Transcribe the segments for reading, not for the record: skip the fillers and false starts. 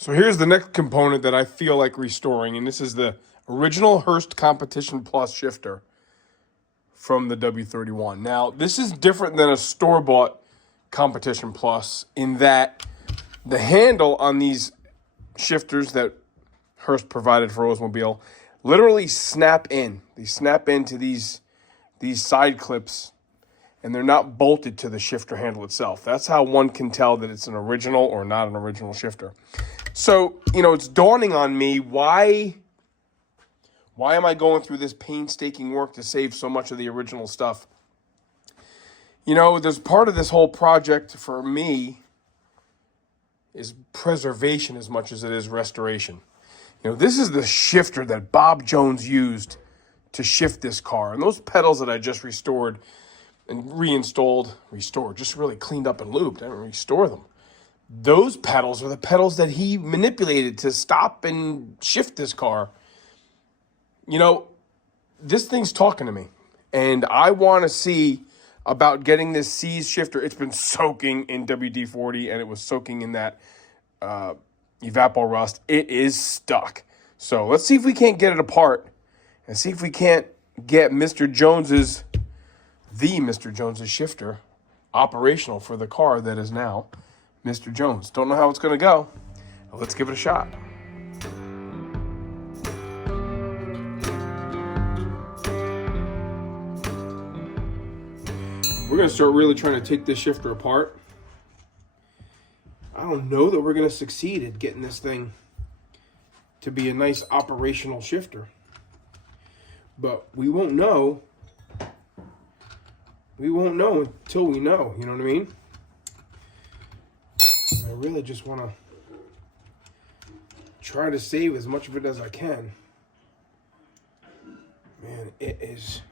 So here's the next component that I feel like restoring, and this is the original Hurst Competition Plus shifter from the W-31. Now, this is different than a store-bought Competition Plus in that the handle on these shifters that Hurst provided for Oldsmobile literally snap in. They snap into these side clips, and they're not bolted to the shifter handle itself. That's how one can tell that it's an original or not an original shifter. So, it's dawning on me, why am I going through this painstaking work to save so much of the original stuff? There's part of this whole project for me is preservation as much as it is restoration. This is the shifter that Bob Jones used to shift this car. And those pedals that I just restored and restored, just really cleaned up and lubed. I didn't restore them. Those pedals are the pedals that he manipulated to stop and shift this car. This thing's talking to me. And I want to see about getting this seized shifter. It's been soaking in WD-40, and it was soaking in that evapor rust. It is stuck. So let's see if we can't get it apart and see if we can't get Mr. Jones's shifter operational for the car that is now Mr. Jones. Don't know how it's going to go. Let's give it a shot. We're going to start really trying to take this shifter apart. I don't know that we're going to succeed at getting this thing to be a nice operational shifter. But we won't know. We won't know until we know, you know what I mean? I really just want to try to save as much of it as I can. Man, it is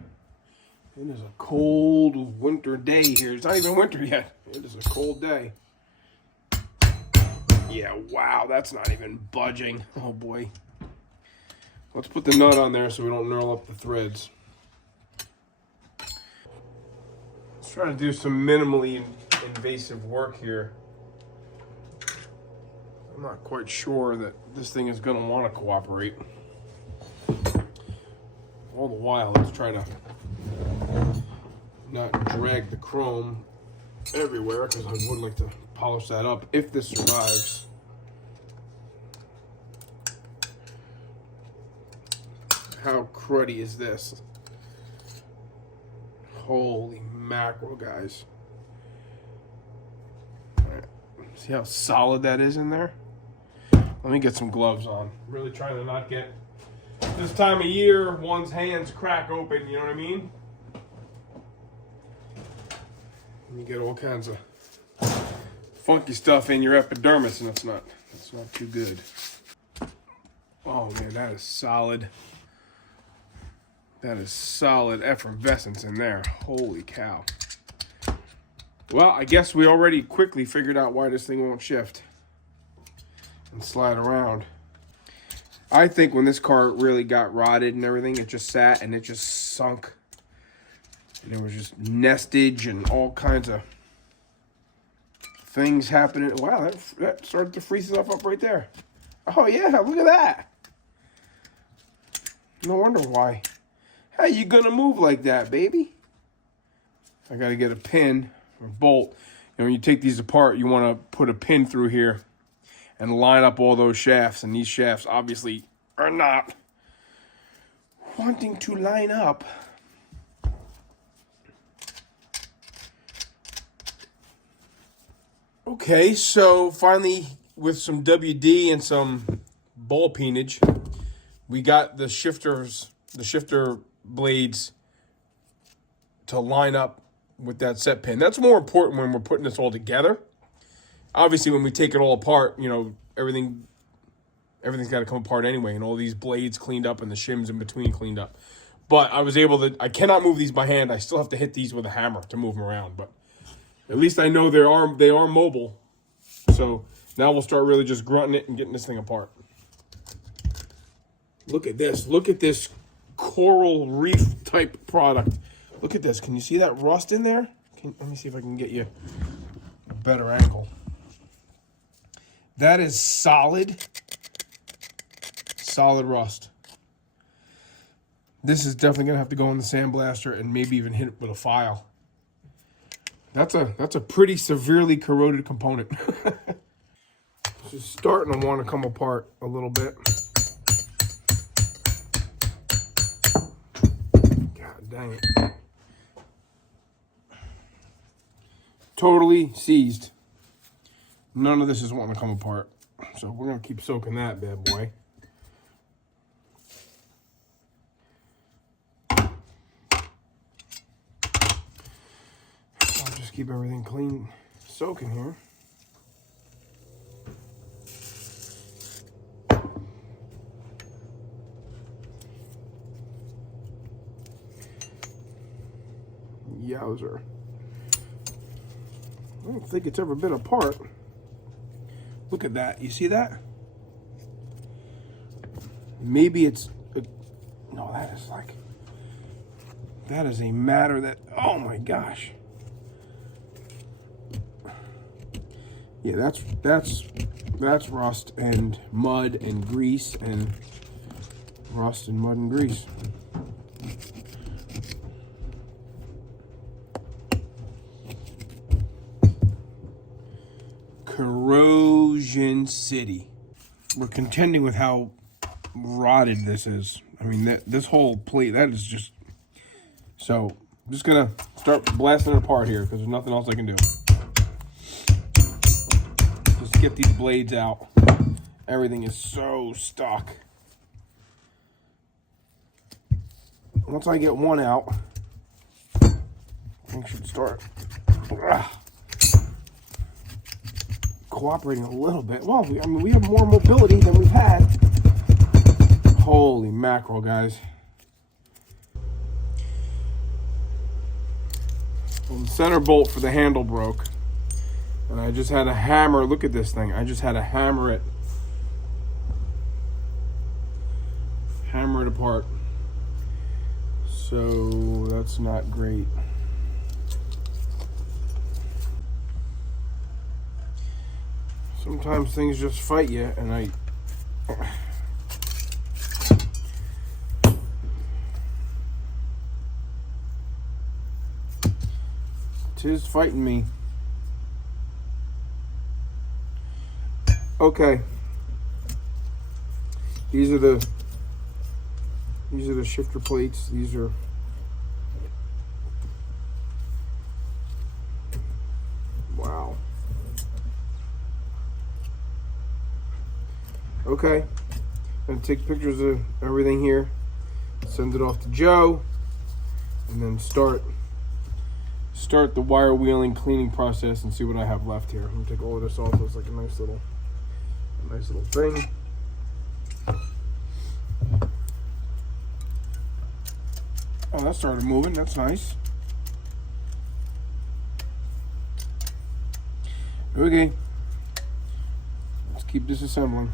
a cold winter day here. It's not even winter yet. It is a cold day. Yeah, wow, that's not even budging. Oh boy. Let's put the nut on there so we don't knurl up the threads. Let's try to do some minimally invasive work here. I'm not quite sure that this thing is going to want to cooperate. All the while, let's try to not drag the chrome everywhere, because I would like to polish that up if this survives. How cruddy is this? Holy mackerel, guys. All right. See how solid that is in there? Let me get some gloves on. Really trying to not get, this time of year, one's hands crack open, you know what I mean? You get all kinds of funky stuff in your epidermis, and that's not too good. Oh man, that is solid. That is solid effervescence in there. Holy cow. Well, I guess we already quickly figured out why this thing won't shift and slide around. I think when this car really got rotted and everything, it just sat and it just sunk. And there was just nestage and all kinds of things happening. Wow, that started to freeze itself up right there. Oh yeah, look at that. No wonder why. How you gonna move like that, baby? I gotta get a pin or bolt. When you take these apart, you wanna put a pin through here and line up all those shafts. And these shafts obviously are not wanting to line up. Okay, so finally, with some WD and some ball peenage, we got the shifter blades to line up with that set pin. That's more important when we're putting this all together. Obviously, when we take it all apart, everything's got to come apart anyway, and all these blades cleaned up and the shims in between cleaned up. But I cannot move these by hand. I still have to hit these with a hammer to move them around, but at least I know they are mobile. So now we'll start really just grunting it and getting this thing apart. Look at this. Look at this coral reef type product. Look at this. Can you see that rust in there? Let me see if I can get you a better angle. That is solid rust. This is definitely gonna have to go in the sandblaster and maybe even hit it with a file. That's a pretty severely corroded component. It's starting to want to come apart a little bit. God dang it. Totally seized. None of this is wanting to come apart. So we're going to keep soaking that bad boy. I'll just keep everything clean, soaking here. Yowzer. I don't think it's ever been apart. Look at that. You see that? Maybe it's... no, that is a matter that... oh my gosh. Yeah, that's rust and mud and grease and rust and mud and grease. Corrosion City. We're contending with how rotted this is. I mean, this whole plate, that is just... so, I'm just gonna start blasting it apart here because there's nothing else I can do. Just get these blades out. Everything is so stuck. Once I get one out, things should start cooperating a little bit. Well, I mean, we have more mobility than we've had. Holy mackerel, guys. Well, the center bolt for the handle broke. And I just had to hammer, look at this thing. I just had to hammer it apart. So that's not great. Sometimes things just fight you, and tis fighting me. Okay. These are the shifter plates. These are wow. Okay. Gonna take pictures of everything here, send it off to Joe, and then start the wire wheeling cleaning process and see what I have left here. I'm gonna take all of this off. It's like a nice little thing. Oh, that started moving. That's nice. Okay. Let's keep disassembling.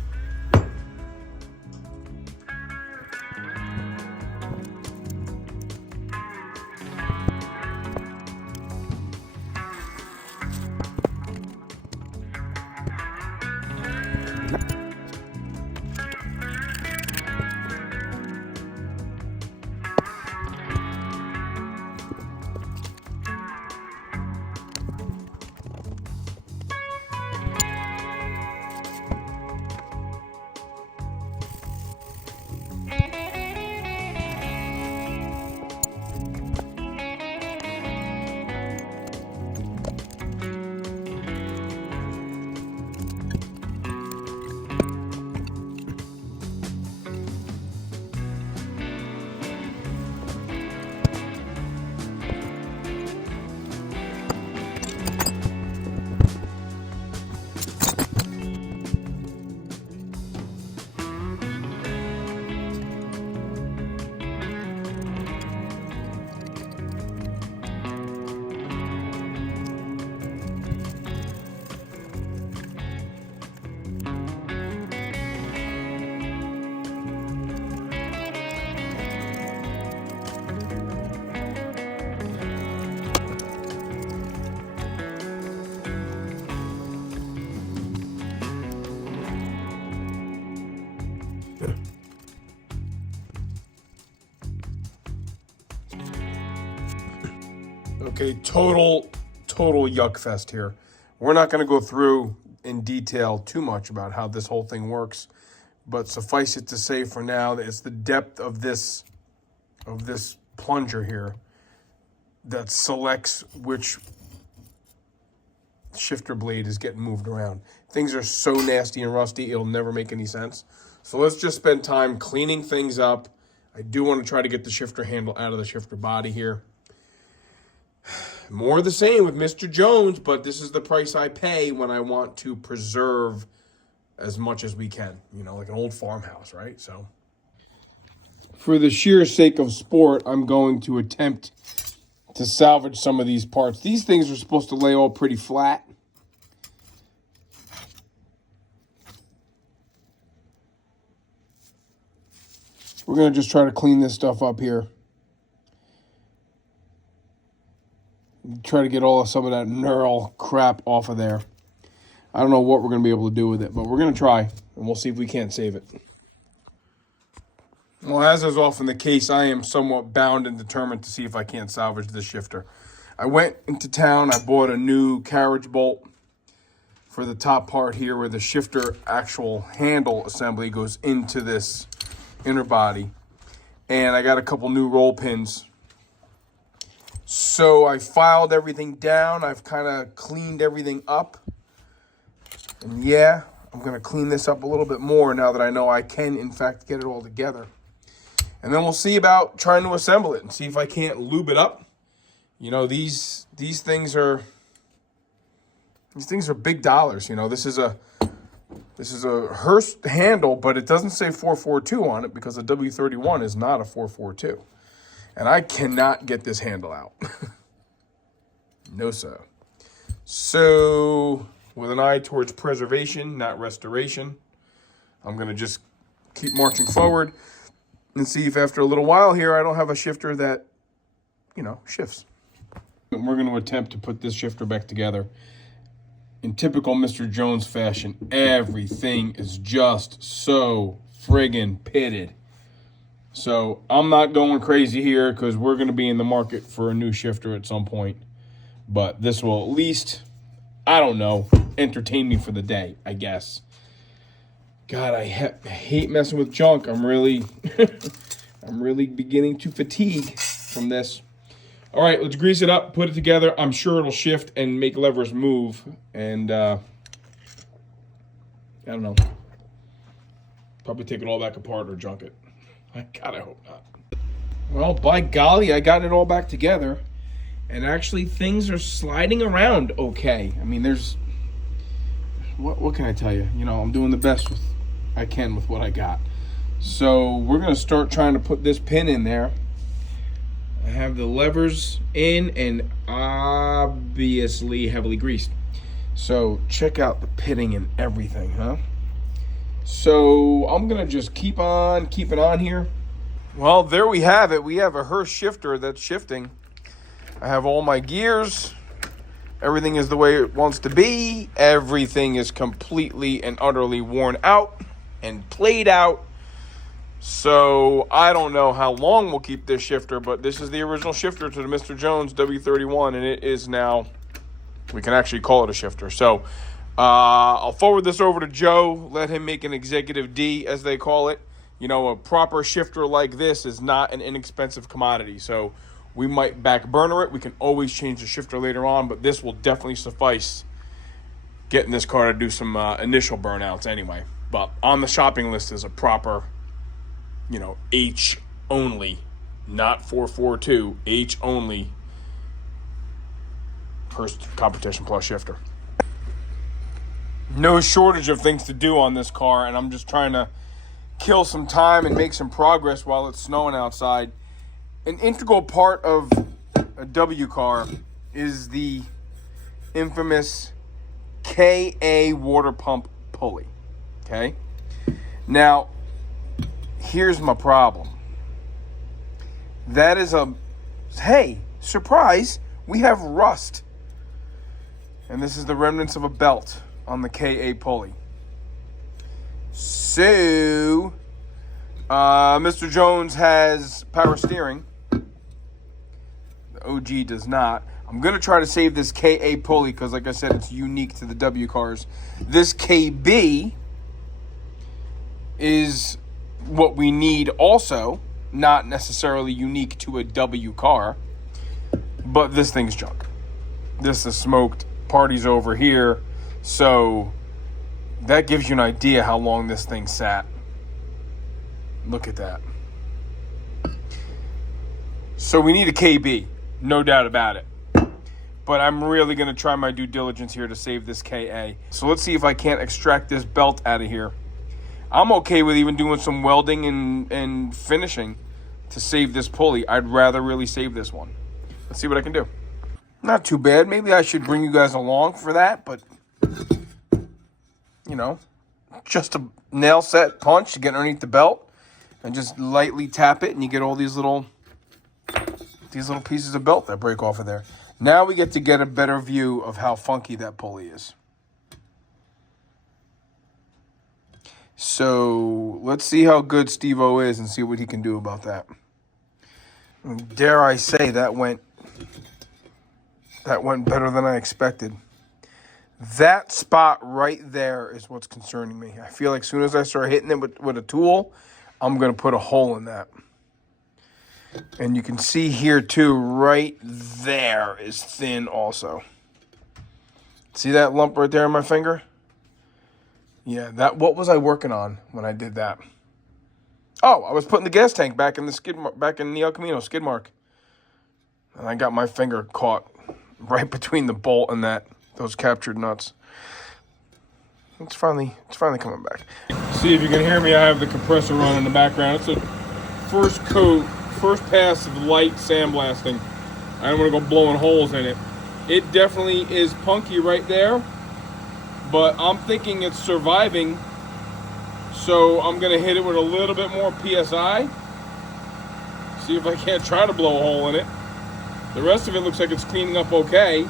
Okay, total yuck fest here. We're not going to go through in detail too much about how this whole thing works, but suffice it to say for now that it's the depth of this plunger here that selects which shifter blade is getting moved around. Things are so nasty and rusty, it'll never make any sense. So let's just spend time cleaning things up. I do want to try to get the shifter handle out of the shifter body here. More the same with Mr. Jones, but this is the price I pay when I want to preserve as much as we can. You know, like an old farmhouse, right? So for the sheer sake of sport, I'm going to attempt to salvage some of these parts. These things are supposed to lay all pretty flat. We're going to just try to clean this stuff up here. Try to get some of that knurl crap off of there. I don't know what we're going to be able to do with it, but we're going to try, and we'll see if we can't save it. Well, as is often the case, I am somewhat bound and determined to see if I can't salvage this shifter. I went into town, I bought a new carriage bolt for the top part here where the shifter actual handle assembly goes into this inner body. And I got a couple new roll pins. So I filed everything down. I've kind of cleaned everything up. And yeah, I'm going to clean this up a little bit more now that I know I can, in fact, get it all together. And then we'll see about trying to assemble it and see if I can't lube it up. You know, these things are big dollars. You know, this is a Hurst handle, but it doesn't say 442 on it because the W-31 is not a 442. And I cannot get this handle out. No, sir. So, with an eye towards preservation, not restoration, I'm going to just keep marching forward and see if after a little while here I don't have a shifter that, you know, shifts. And we're going to attempt to put this shifter back together. In typical Mr. Jones fashion, everything is just so friggin' pitted. So I'm not going crazy here because we're going to be in the market for a new shifter at some point. But this will at least, I don't know, entertain me for the day, I guess. God, I hate messing with junk. I'm really beginning to fatigue from this. All right, let's grease it up, put it together. I'm sure it'll shift and make levers move. And I don't know. Probably take it all back apart or junk it. God, I hope not. Well, by golly, I got it all back together. And actually, things are sliding around okay. I mean, there's... What can I tell you? You know, I'm doing the best I can with what I got. So, we're going to start trying to put this pin in there. I have the levers in and obviously heavily greased. So, check out the pitting and everything, huh? So I'm going to just keep on keeping on here. Well, there we have it. We have a Hurst shifter that's shifting. I have all my gears. Everything is the way it wants to be. Everything is completely and utterly worn out and played out. So I don't know how long we'll keep this shifter, but this is the original shifter to the Mr. Jones W-31, and it is now, we can actually call it a shifter. So I'll forward this over to Joe, let him make an executive D, as they call it. You know, a proper shifter like this is not an inexpensive commodity. So we might back burner it. We can always change the shifter later on, but this will definitely suffice getting this car to do some initial burnouts anyway. But on the shopping list is a proper, you know, H only, not 442, H only Hurst Competition Plus shifter. No shortage of things to do on this car, and I'm just trying to kill some time and make some progress while it's snowing outside. An integral part of a W car is the infamous KA water pump pulley, okay? Now, here's my problem. That is hey, surprise, we have rust. And this is the remnants of a belt on the KA pulley. So, Mr. Jones has power steering. The OG does not. I'm going to try to save this KA pulley because, like I said, it's unique to the W cars. This KB is what we need also, not necessarily unique to a W car, but this thing's junk. This is smoked. Party's over here. So that gives you an idea how long this thing sat. Look at that. So we need a KB, no doubt about it. But I'm really going to try my due diligence here to save this KA. So let's see if I can't extract this belt out of here. I'm okay with even doing some welding and finishing to save this pulley. I'd rather really save this one. Let's see what I can do. Not too bad. Maybe I should bring you guys along for that, but, you know, just a nail set punch to get underneath the belt and just lightly tap it, and you get all these little pieces of belt that break off of there. Now we get to get a better view of how funky that pulley is. So let's see how good Steve-O is and see what he can do about that. And dare I say that went better than I expected. That spot right there is what's concerning me. I feel like as soon as I start hitting it with a tool, I'm going to put a hole in that. And you can see here too, right there is thin also. See that lump right there on my finger? Yeah, what was I working on when I did that? Oh, I was putting the gas tank back in the El Camino skid mark. And I got my finger caught right between the bolt and those captured nuts. It's finally coming back. See if you can hear me. I have the compressor on in the background. It's a first pass of light sandblasting. I don't want to go blowing holes in it. It definitely is punky right there, but I'm thinking it's surviving, so I'm going to hit it with a little bit more PSI. See if I can't try to blow a hole in it. The rest of it looks like it's cleaning up okay.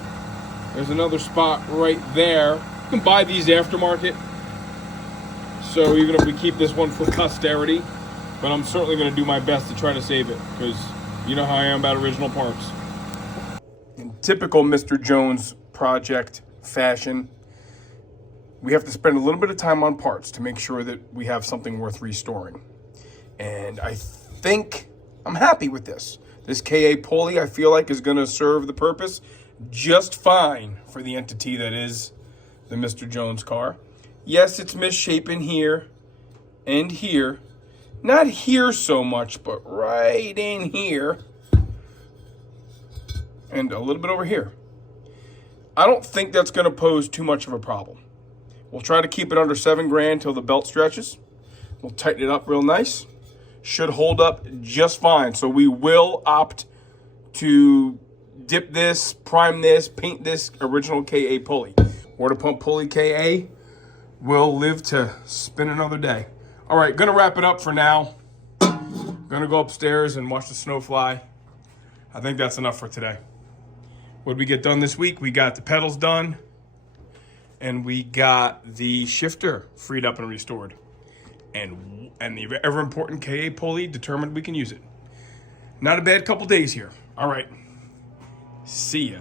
There's another spot right there. You can buy these aftermarket, so even if we keep this one for posterity, but I'm certainly going to do my best to try to save it, because you know how I am about original parts. In typical Mr. Jones project fashion, we have to spend a little bit of time on parts to make sure that we have something worth restoring. And I think I'm happy with this. This KA pulley, I feel like, is going to serve the purpose just fine for the entity that is the Mr. Jones car. Yes, it's misshapen here and here. Not here so much, but right in here. And a little bit over here. I don't think that's going to pose too much of a problem. We'll try to keep it under $7,000 till the belt stretches. We'll tighten it up real nice. Should hold up just fine. So we will opt to dip this, prime this, paint this original KA pulley. Water pump pulley KA will live to spin another day. All right, gonna wrap it up for now. Gonna go upstairs and watch the snow fly. I think that's enough for today. What did we get done this week? We got the pedals done, and we got the shifter freed up and restored. And the ever important KA pulley determined we can use it. Not a bad couple days here. All right, see ya.